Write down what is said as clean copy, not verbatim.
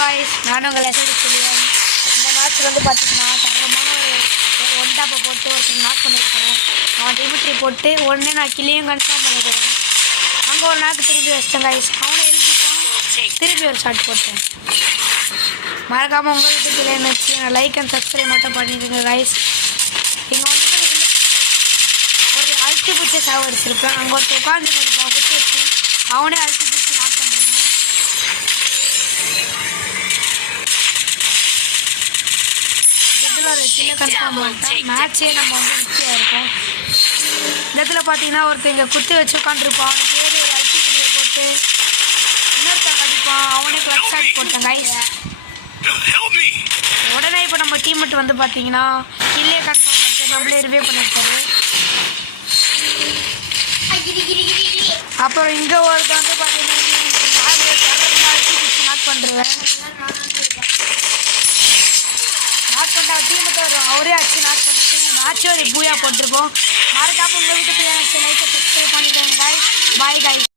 Voice நானும் உங்கள் SLT சொல்லுவேன். இந்த மேட்ச் வந்து பார்த்தீங்கன்னா தரமான ஒரு ஒன் டாப்பை போட்டு ஒருத்தர் நாக் பண்ணியிருக்கேன். அவன் டிமிட்ரி போட்டு உடனே நான் கிளியும் கன்ஃபார்ம் பண்ணிக்கிறேன். அங்கே ஒரு நாக்கு திரும்பி வச்சிட்டேன் கைஸ். அவனை எழுதிட்டான், திரும்பி ஒரு ஷாட் போட்டேன். மறக்காமல் உங்கள் வீட்டுக்கு இருந்துச்சு லைக் அண்ட் சப்ஸ்கிரைப் மட்டும் பண்ணிடுங்க கைஸ். இங்கே வந்துட்டு ஒரு அழுத்தி பூச்சி சாவ அடிச்சிருப்பேன். அங்கே ஒருத்தர் உட்காந்து இருப்பான் குத்தி வச்சு அவனே அழுத்தி பூச்சி நாக் பண்ணுறேன். இதில் ஒரு சின்ன கன்ஃபார்ம் பண்ணிட்டேன். மேட்சே நம்ம வந்து நிச்சயம் இருக்கும். இந்த இடத்துல பார்த்தீங்கன்னா ஒருத்தர் இங்கே குத்தி வச்சு உட்காந்துருப்பான். அவனுக்கு பேர் ஒரு அழுத்தி குடியை போட்டு இன்னொருத்தர் கடிப்பான். அவனே கிளப் ஷாட் போட்டேன் கைஸ். உடனே இப்போ நம்ம டீம்மேட் வந்து பார்த்தீங்கன்னா கில்லே கன்ஃபார்ம் பண்ணிட்டு நம்மளே ரிவ்யூ பண்ணியிருக்காரு. அப்புறம் இங்கே ஒருத்தர் வந்து பார்த்தீங்கன்னா நாக் பண்ணுறேன். நாக் பண்ணா டீம்மேட் வரும், அவரே அடிச்சு நாக் பண்ணிட்டு மேட்சே ஒரு பூயா போட்டிருப்போம். மறக்காம உங்கள் வீட்டுக்கு லைக்கை சப்ஸ்கிரைப் பண்ணிடுங்க. பாய் பாய்.